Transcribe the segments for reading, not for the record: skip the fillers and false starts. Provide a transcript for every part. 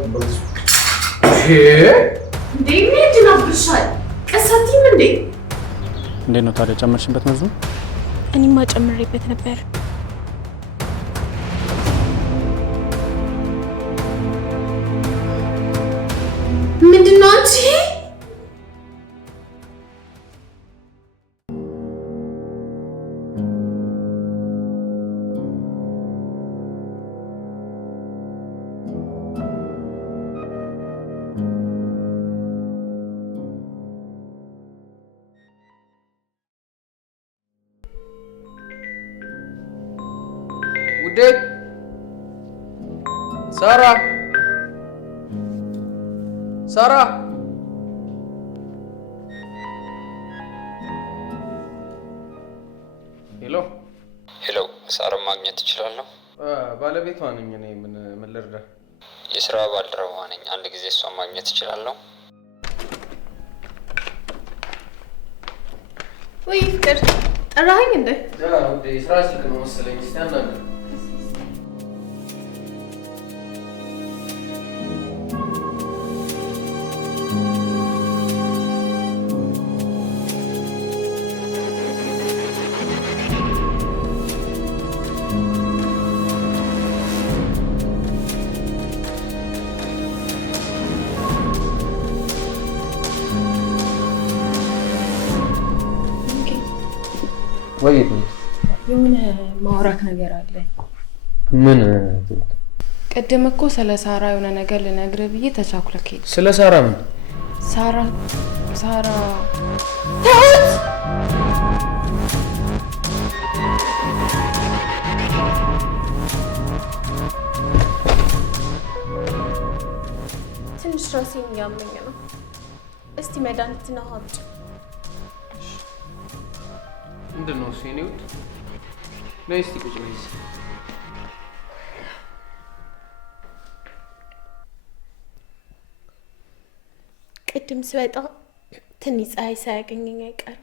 እንዴ ምንድን ነው ብሻል? ቀሳቲም እንዴ እንዴት ነው ታዲያ ጨመርሽበት መዝኑ? እኔማ ጨምሬበት ነበር። ምንድን ነው አንቺ? ውዴ ሳራ ሳራ ሄሎ ሄሎ፣ ሳራ ማግኘት እችላለሁ? ባለቤቷ ነኝ እኔ። ምን ልርዳ? የስራ ባልደረባ ነኝ። አንድ ጊዜ እሷን ማግኘት እችላለሁ? ወይ ፍቅር ጠራኸኝ እንዴ? ውዴ ስራ ስልክ ነው መሰለኝ። እስቲ አናግር። ወይ የሆነ ማውራት ነገር አለ። ምን? ቅድም እኮ ስለ ሳራ የሆነ ነገር ልነግርህ ብዬ ተቻኩለክ ሄድኩ። ስለ ሳራ? ምን ሳራ ትንሽ ራሴን እያመኝ ነው። እስቲ መድኃኒትና ውሃ አምጪ። ምንድን ነው እሱ? የኔ ውድ ነይ እስቲ ቁጭ በይ። ቅድም ስወጣ ትንሽ ፀሐይ ሳያገኘኝ አይቀርም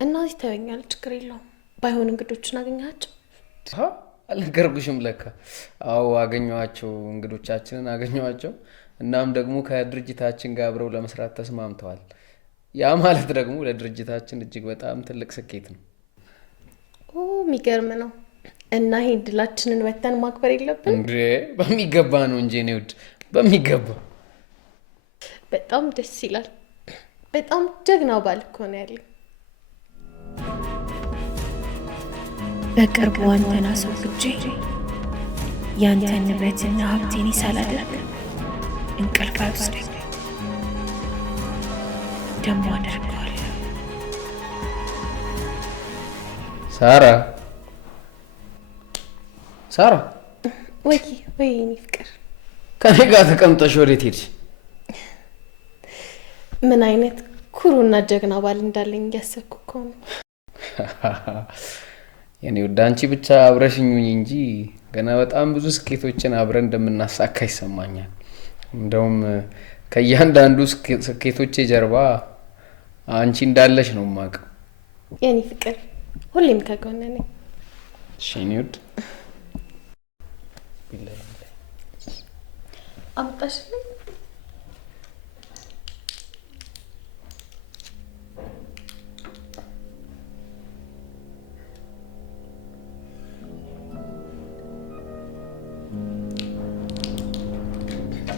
እና ይተወኛል። ችግር የለውም። ባይሆን እንግዶችን አገኘሃቸው? አልነገርኩሽም ለካ። አዎ አገኘኋቸው፣ እንግዶቻችንን አገኘኋቸው። እናም ደግሞ ከድርጅታችን ጋር አብረው ለመስራት ተስማምተዋል። ያ ማለት ደግሞ ለድርጅታችን እጅግ በጣም ትልቅ ስኬት ነው። የሚገርም ነው። እና ይሄ ድላችንን ወተን ማክበር የለብን እንዴ? በሚገባ ነው እንጂ እኔ ውድ፣ በሚገባ። በጣም ደስ ይላል። በጣም ጀግናው ባል እኮ ነው ያለው። በቅርቡ አንተን አስወግጄ ያንተን ንብረትና ሀብቴን ሳላደርግ እንቅልፍ አይወስደኝ። ደግሞ አደርገዋለሁ። ሳራ ወይ እኔ ፍቅር፣ ከኔ ጋር ተቀምጠሽ ወዴት ሄድሽ? ምን አይነት ኩሩና ጀግና ባል እንዳለኝ እያሰብኩ እኮ ነው። የኔ ውድ፣ አንቺ ብቻ አብረሽኝ ሁኚ እንጂ ገና በጣም ብዙ ስኬቶችን አብረን እንደምናሳካ ይሰማኛል። እንደውም ከእያንዳንዱ ስኬቶቼ ጀርባ አንቺ እንዳለሽ ነው የማውቀው። የኔ ፍቅር ሁሌም ከጎን ነኝ። እሺ የኔ ውድ። አምጣሽልኝ።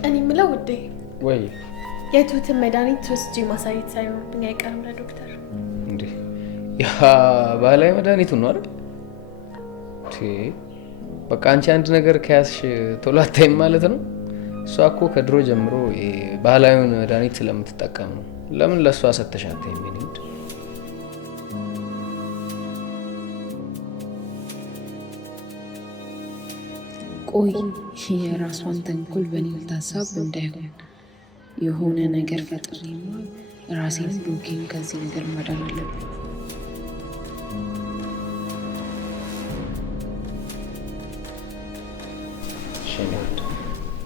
እኔ የምለው ውዴ፣ ወይ የትሁትን መድኃኒት ወስጄ ማሳየት ሳይኖርብኝ አይቀርም ለዶክተር። እንዴ ያ ባህላዊ መድኃኒቱ ነው አይደል? በቃ አንቺ አንድ ነገር ከያዝሽ ቶሎ አታይም ማለት ነው። እሷ እኮ ከድሮ ጀምሮ ባህላዊውን መድኃኒት ስለምትጠቀም ነው። ለምን ለእሷ ሰተሽ አታይም? ኔድ ቆይ የራሷን ተንኮል በእኔ ልታሳብ እንዳይሆን የሆነ ነገር ፈጥሬማ ራሴን ብሩኬን ከዚህ ነገር ማዳን አለብኝ።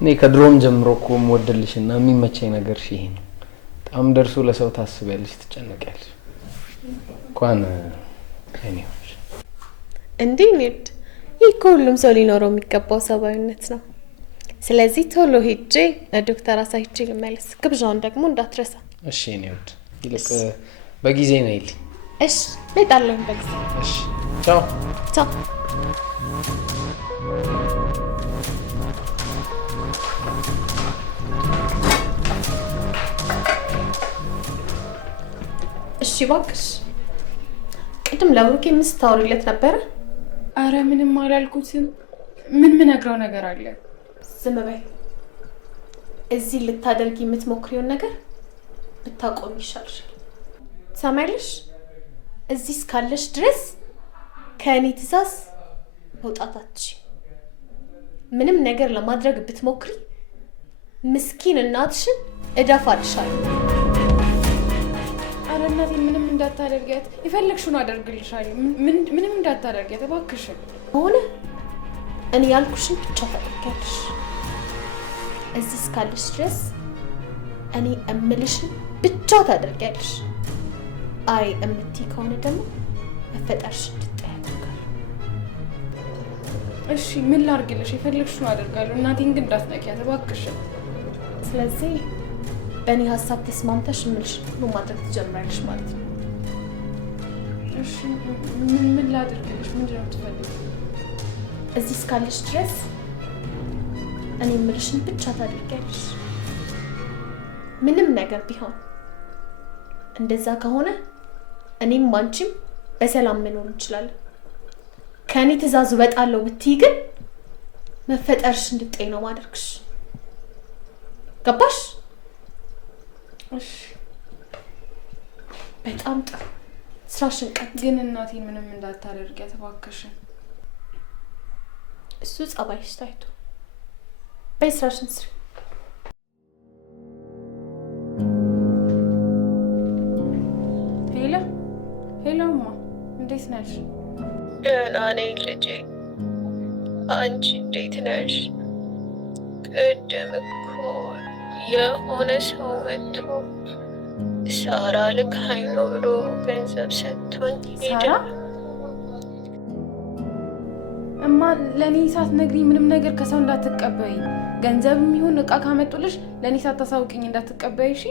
እኔ ከድሮም ጀምሮ እኮ የምወድልሽና የሚመቸኝ ነገር ይሄ ነው። በጣም ደርሶ ለሰው ታስቢያለሽ፣ ትጨነቂያለሽ። እንኳን እኔዎች እንዴ ኔድ፣ ይህ እኮ ሁሉም ሰው ሊኖረው የሚገባው ሰብአዊነት ነው። ስለዚህ ቶሎ ሄጄ ዶክተር አሳይቼ ልመለስ። ግብዣውን ደግሞ እንዳትረሳ እሺ። እኔ ውድ ይልቅ በጊዜ ነይልኝ። እሺ እመጣለሁ በጊዜ። እሺ ቻው ቻው። እሺ እባክሽ ቅድም ለብሩኬ ምን ስታወሪለት ነበረ? አረ ምንም አላልኩትም። ምን ምነግረው ነገር አለ? ዝም በይ። እዚህ ልታደርጊ የምትሞክሪውን ነገር ብታቆሚ ይሻልሻል። ሰማይልሽ እዚህ እስካለሽ ድረስ ከእኔ ትእዛዝ መውጣት አትችይም። ምንም ነገር ለማድረግ ብትሞክሪ ምስኪን እናትሽን እደፋልሻለሁ። አረ እናቴ ምንም እንዳታደርጊያት፣ የፈለግሽውን አደርግልሻለሁ። ምንም እንዳታደርጊያት እባክሽን። ሆነ እኔ ያልኩሽን ብቻ ታደርጊያለሽ። እዚህ እስካለሽ ድረስ እኔ እምልሽን ብቻ ታደርጊያለሽ። አይ እምትይ ከሆነ ደግሞ መፈጠርሽ እንድትጠይ ያደርጋል። እሺ ምን ላድርግልሽ? የፈለግሽውን አደርጋለሁ። እናቴን ግን እንዳትነኪያት እባክሽን። ስለዚህ በእኔ ሀሳብ ተስማምተሽ እምልሽን ሁሉ ማድረግ ትጀምሪያለሽ ማለት ነው። እሺ ምን ላድርግልሽ? ምንድን ነው የምትፈልጊው? እዚህ እስካለሽ ድረስ እኔ እምልሽን ብቻ ታደርጊያለሽ። ምንም ነገር ቢሆን እንደዛ ከሆነ እኔም አንቺም በሰላም መኖር እንችላለን። ከእኔ ትእዛዝ እወጣለሁ ብትይ ግን መፈጠርሽ እንድትጠይ ነው ማደርግሽ። ገባሽ? እሺ በጣም ጥሩ። ስራሽን ቀጥ። ግን እናቴ ምንም እንዳታደርጊያት እባክሽን። እሱ ጸባይሽ ታይቶ በይ ስራሽን ስሪ። ሄሎማ እንዴት ነሽ? ደህና ነኝ ልጄ። አንቺ እንዴት ነሽ? ቅድም እኮ የሆነ ሰው መጥቶ ሳራ ልካኝ ነው ብሎ ገንዘብ ሰጥቶኝ ሄደ። እማ ለእኔ ሳትነግሪኝ ምንም ነገር ከሰው እንዳትቀበይ። ገንዘብም ይሁን እቃ ካመጡልሽ ለእኔ ሳታሳውቅኝ እንዳትቀበይ እሺ?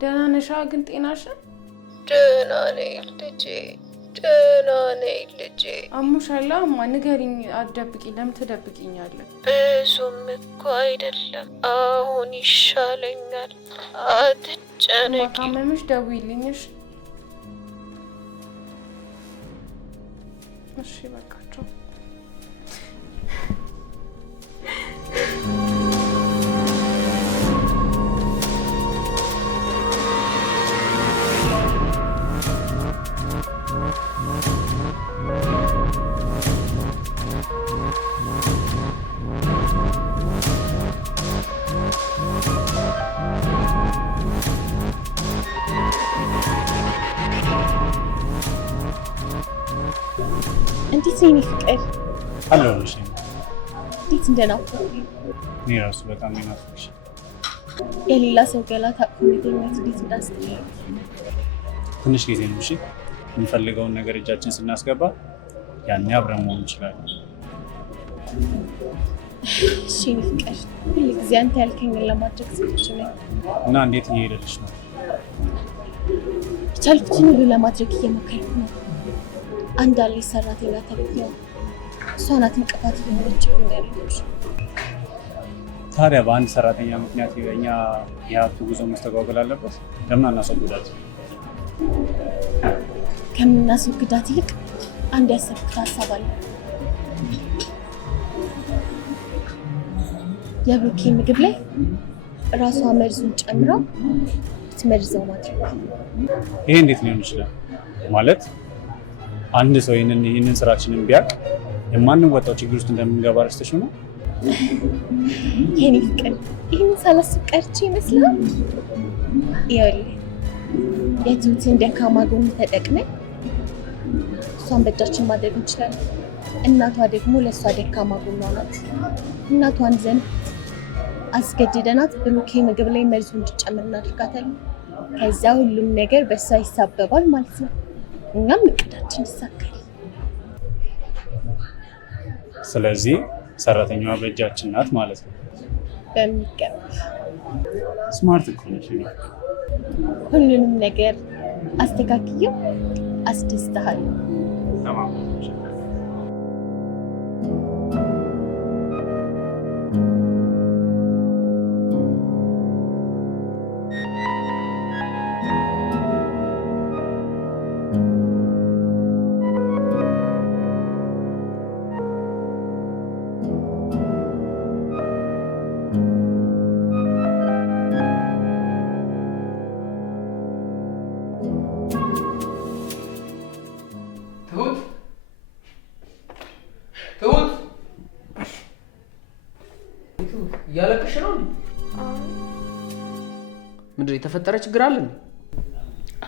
ደህና ነሻ ግን ጤናሽን? ደህና ነኝ ልጄ፣ ደህና ነኝ ልጄ። አሞሻላ እማ ንገሪኝ፣ አትደብቂኝ። ለምን ትደብቂኛለሽ? ብዙም እኮ አይደለም፣ አሁን ይሻለኛል። አትጨነቂ። ካመመሽ ደውይልኝ እሺ? እሺ በቃቸው። እንዴት ነው ፍቅር? አለሁልሽ። እንዴት እንደናፈቅሽኝ። እኔ ራሱ በጣም ናፍቅሽ። የሌላ ሰው ገላ ታቅፎ መተኛት እንዴት እንዳስጠላኝ። ትንሽ ጊዜ ነው እሺ። የምንፈልገውን ነገር እጃችን ስናስገባ ያኔ አብረን መሆን እንችላለን። እሺ ፍቅር፣ ሁሉ ጊዜ አንተ ያልከኝን ለማድረግ ዝግጁ ነኝ። እና እንዴት እየሄደልሽ ነው? የቻልኩትን ሁሉ ለማድረግ እየሞከርኩ ነው። አንድ አለች ሰራተኛ ተብዬ፣ እሷ ናት እንቅፋት እየሆነችብኝ ያለች። ታዲያ በአንድ ሰራተኛ ምክንያት የኛ የሀብቱ ጉዞ መስተጓጎል አለበት? ለምን አናስወግዳት? ከምናስወግዳት ይልቅ አንድ ያሰብኩት ሀሳብ አለ። የብሩኬ ምግብ ላይ ራሷ መርዙን ጨምራ ትመርዘው ማድረግ። ይሄ እንዴት ሊሆን ይችላል? ማለት አንድ ሰው ይህንን ስራችንን ቢያውቅ የማንወጣው ችግር ውስጥ እንደምንገባ ረስተሽ ነው? የኔ ፍቅር፣ ይህን ሳላስብ ቀርቼ ይመስላል። ይኸውልህ የትሁትን ደካማ ጎን ተጠቅመን እሷን በእጃችን ማድረግ እንችላለን። እናቷ ደግሞ ለእሷ ደካማ ጎኗ ናት። እናቷን ዘንድ አስገድደናት ብሩኬ ምግብ ላይ መርዙ እንዲጨምር እናድርጋታለን። ከዛ ሁሉም ነገር በእሷ ይሳበባል ማለት ነው። እኛም እቅዳችን ይሳካል። ስለዚህ ሰራተኛዋ በእጃችን ናት ማለት ነው። በሚገባ ስማርት እኮ ነሽ። ሁሉንም ነገር አስተካክየው አስደስተሃለሁ። እያለቅሽ ነው? ምንድን ነው የተፈጠረ ችግር አለ?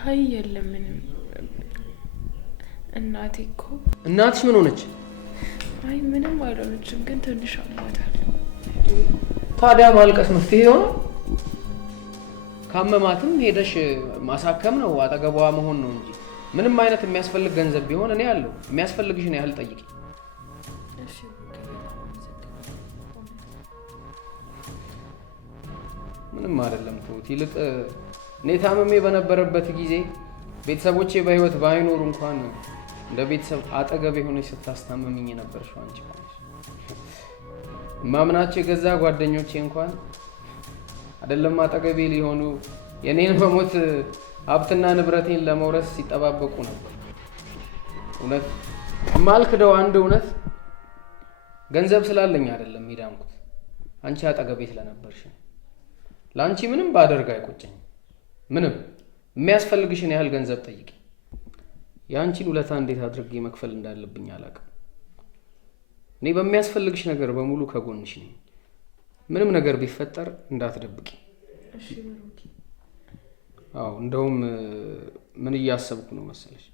አይ የለም ምንም። እናቴ እኮ። እናትሽ ምን ሆነች? አይ ምንም አልሆነችም፣ ግን ትንሽ አሟታል። ታዲያ ማልቀስ መፍትሄ ሆነ? ካመማትም ሄደሽ ማሳከም ነው፣ አጠገቧ መሆን ነው እንጂ ምንም አይነት የሚያስፈልግ ገንዘብ ቢሆን እኔ አለሁ። የሚያስፈልግሽን ያህል ጠይቂ። ምንም አይደለም ትሁት። ይልቅ እኔ ታመሜ በነበረበት ጊዜ ቤተሰቦቼ በህይወት ባይኖሩ እንኳን እንደ ቤተሰብ አጠገብ የሆነች ስታስታመምኝ የነበርሽው አንቺ ነሽ። ማምናቸው የገዛ ጓደኞቼ እንኳን አይደለም አጠገቤ ሊሆኑ የኔን በሞት ሀብትና ንብረቴን ለመውረስ ሲጠባበቁ ነበር። እውነት የማልክደው አንድ እውነት ገንዘብ ስላለኝ አይደለም የዳንኩት፣ አንቺ አጠገቤ ስለነበርሽ። ለአንቺ ምንም ባደርግ አይቆጨኝም። ምንም የሚያስፈልግሽን ያህል ገንዘብ ጠይቂ። የአንቺን ውለታ እንዴት አድርጌ መክፈል እንዳለብኝ አላውቅም። እኔ በሚያስፈልግሽ ነገር በሙሉ ከጎንሽ ነኝ። ምንም ነገር ቢፈጠር እንዳትደብቂ። አዎ እንደውም ምን እያሰብኩ ነው መሰለሽ?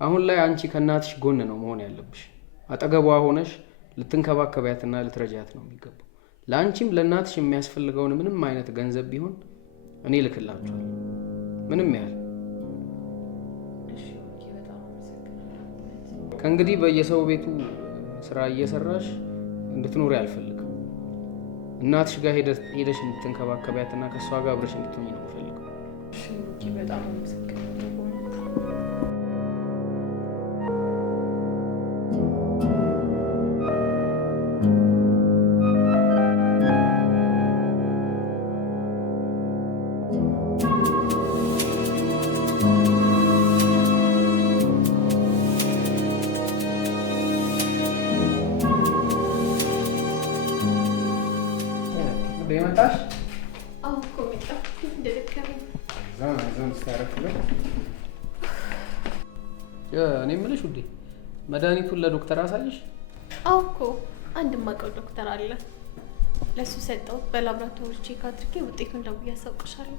አሁን ላይ አንቺ ከእናትሽ ጎን ነው መሆን ያለብሽ። አጠገቧ ሆነሽ ልትንከባከቢያትና ልትረጃት ነው የሚገባው። ለአንቺም ለእናትሽ የሚያስፈልገውን ምንም አይነት ገንዘብ ቢሆን እኔ ልክላችኋለሁ፣ ምንም ያህል። ከእንግዲህ በየሰው ቤቱ ስራ እየሰራሽ እንድትኖሪ አልፈልግም። እናትሽ ጋር ሄደሽ እንድትንከባከቢያትና ከእሷ ጋር አብረሽ እንድትሆኝ ነው የምፈልገው። በጣም አመሰግናለሁ። መጣሽ? አዎ እኮ መጣሁ። እንደደከመኝ እኔ የምልሽ ውዴ፣ መድኃኒቱን ለዶክተር አሳይሽ? አዎ እኮ አንድ የማውቀው ዶክተር አለ፣ ለሱ ሰጠሁት። በላብራቶሪ ቼክ አድርጌ ውጤቱን ደውዬ አሳውቅሻለሁ።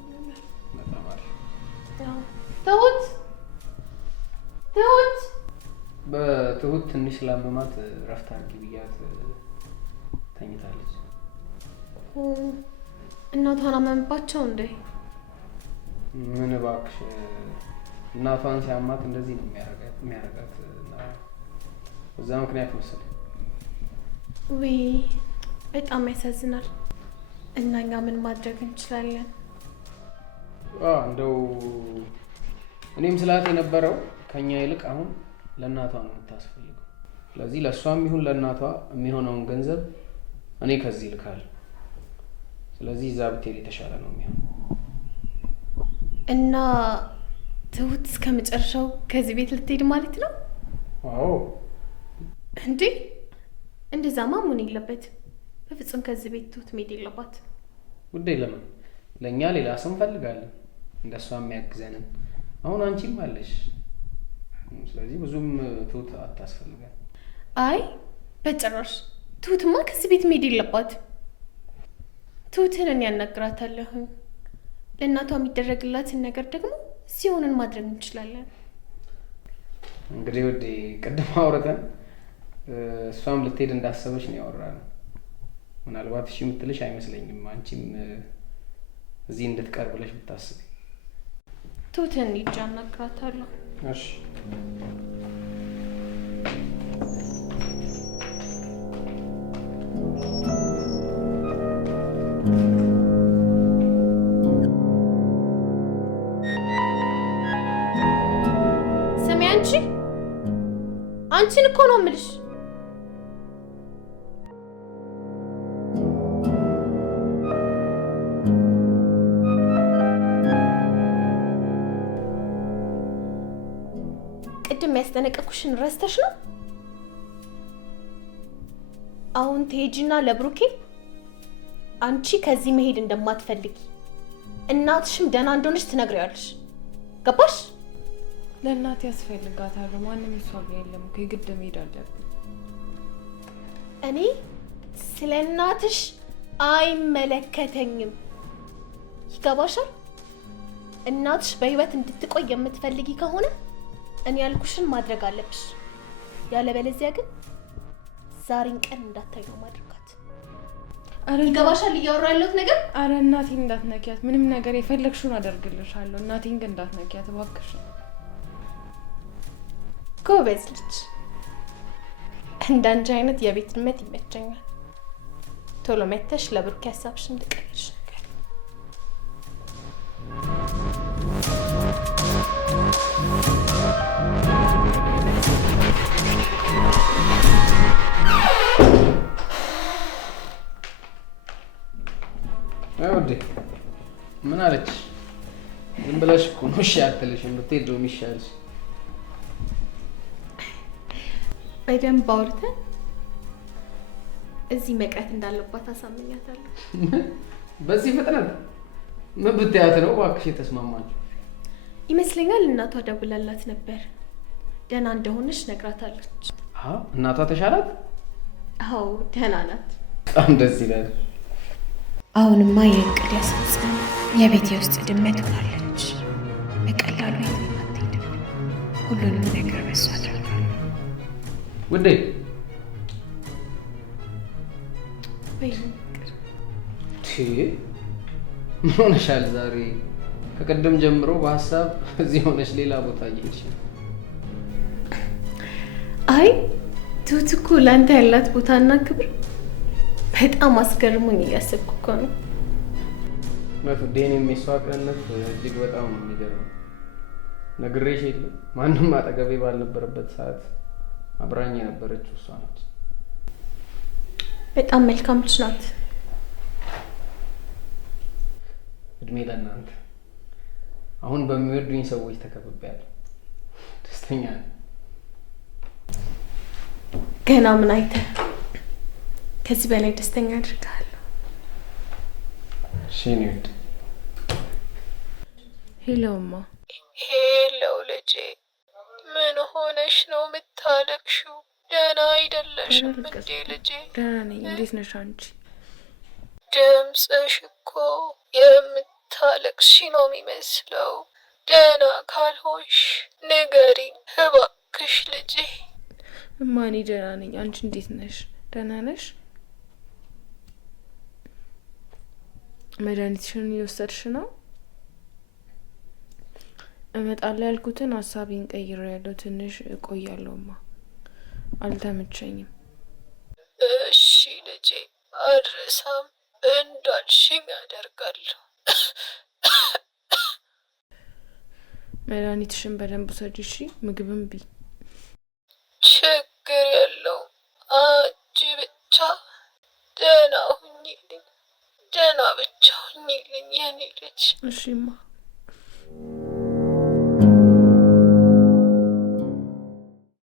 በጣም አሪፍ። ትሁት ትሁት በትሁት ትንሽ ስላመማት እረፍት አድርጊ ብያት ተኝታለች። እናቷን አመመባቸው እንዴ? ምን እባክሽ፣ እናቷን ሲያማት እንደዚህ ነው የሚያረጋት እና በዛ ምክንያት መሰለኝ። ውይ በጣም ያሳዝናል። እና እኛ ምን ማድረግ እንችላለን? እንደው እኔም ስላት የነበረው ከኛ ይልቅ አሁን ለእናቷ ነው የምታስፈልገው። ስለዚህ ለእሷም ይሁን ለእናቷ የሚሆነውን ገንዘብ እኔ ከዚህ ልካለሁ። ስለዚህ እዛ ብትሄድ የተሻለ ነው የሚሆነው። እና ትሁት እስከ መጨረሻው ከዚህ ቤት ልትሄድ ማለት ነው? አዎ። እንዴ እንደዛማ መሆን የለበትም። በፍጹም ከዚህ ቤት ትሁት መሄድ የለባት። ጉዳይ ለምን? ለእኛ ሌላ ሰው እንፈልጋለን እንደሷ የሚያግዘንን። አሁን አንቺም አለሽ። ስለዚህ ብዙም ትሁት አታስፈልጋል። አይ በጭራሽ ትሁትማ ከዚህ ቤት መሄድ የለባት። ትሁትን እኔ ያናግራታለሁ። ለእናቷ የሚደረግላትን ነገር ደግሞ ሲሆንን ማድረግ እንችላለን። እንግዲህ ወዴ ቅድም አውርተን እሷም ልትሄድ እንዳሰበች ነው ያወራነው። ምናልባት እሺ የምትልሽ አይመስለኝም። አንቺም እዚህ እንድትቀር ብለሽ ብታስቢ። ትሁትን ሂጅ አናግራታለሁ። እሺ አንቺን እኮ ነው የምልሽ። ቅድም ያስጠነቀቅኩሽን ረስተሽ ነው? አሁን ትሄጂና ለብሩኬ አንቺ ከዚህ መሄድ እንደማትፈልጊ እናትሽም ደህና እንደሆነች ትነግሪያለሽ። ገባሽ? ለእናቴ ያስፈልጋታል። ማንም እሷ ጋር የለም እኮ የግድ መሄድ አለብን። እኔ ስለ እናትሽ አይመለከተኝም። ይገባሻል? እናትሽ በህይወት እንድትቆይ የምትፈልጊ ከሆነ እኔ ያልኩሽን ማድረግ አለብሽ። ያለበለዚያ ግን ዛሬን ቀን እንዳታይ ነው ማድረጋት። ይገባሻል እያወራ ያለሁት ነገር? አረ እናቴን እንዳትነኪያት። ምንም ነገር የፈለግሽውን አደርግልሻለሁ። እናቴን ግን እንዳትነኪያት እባክሽ። ጎበዝ ልጅ። እንዳንቺ አይነት የቤት እመት ይመቸኛል። ቶሎ መተሽ ለብሩክ ሀሳብሽ እንድቀይርሽ ነገር። አይወዴ ምን አለች? ዝም ብለሽ እኮ ነው እሺ አትልሽም። ብትሄድ ነው የሚሻልሽ። በደንብ አውርተን እዚህ መቅረት እንዳለባት አሳምኛታለሁ። በዚህ ፍጥነት ምን ብታያት ነው እባክሽ የተስማማችሁ? ይመስለኛል እናቷ ደውላላት ነበር። ደህና እንደሆነች ነግራታለች። እናቷ ተሻላት? አዎ ደህና ናት። በጣም ደስ ይላል። አሁንማ የእቅድ ያስፈጽም የቤቴ ውስጥ ድመት ሆናለች። በቀላሉ የትም አትሄድም። ሁሉንም ነገር በሷ አድርጋለሁ። ውዴ ምን ሆነሻል ዛሬ? ከቀደም ጀምሮ በሀሳብ እዚህ ሆነሽ ሌላ ቦታ እየሄድሽ ነው። አይ ትሁት እኮ ለአንተ ያላት ቦታና ክብር በጣም አስገርሞኝ እያሰብኩ እኮ ነው። መፍዴን የሚሷ ቅንነት እጅግ በጣም ነው የሚገርመው። ነግሬሽ የለም ማንም አጠገቤ ባልነበረበት ሰዓት አብራኝ የነበረችው እሷ ነች። በጣም መልካም ልጅ ናት። እድሜ ለእናንተ። አሁን በሚወዱኝ ሰዎች ተከብቤያለሁ። ደስተኛ ነኝ። ገና ምን አይተህ ከዚህ በላይ ደስተኛ አድርጋለሁ። እሺ ነው። ሄሎ እማ። ሄሎ ልጄ፣ ምን ሆነሽ ነው የምታለቅሽው? ደህና አይደለሽም እንዴ ልጄ? ደህና ነኝ። እንዴት ነሽ አንቺ? ድምፅሽ እኮ የምታለቅሺ ነው የሚመስለው። ደህና ካልሆንሽ ንገሪኝ እባክሽ ልጄ። እማ እኔ ደህና ነኝ። አንቺ እንዴት ነሽ? ደህና ነሽ? መድኃኒትሽን እየወሰድሽ ነው? እመጣለሁ ያልኩትን ሀሳቤን ቀይሬያለሁ። ትንሽ እቆያለሁማ። አልተመቸኝም። እሺ ልጄ፣ አልረሳም። እንዳልሽኝ አደርጋለሁ። መድኃኒትሽን በደንብ ውሰጂ እሺ። ምግብም ቢ። ችግር የለውም። አንቺ ብቻ ደህና ሁኚልኝ። ደህና ብቻ ሁኚልኝ የኔ ልጅ። እሺማ።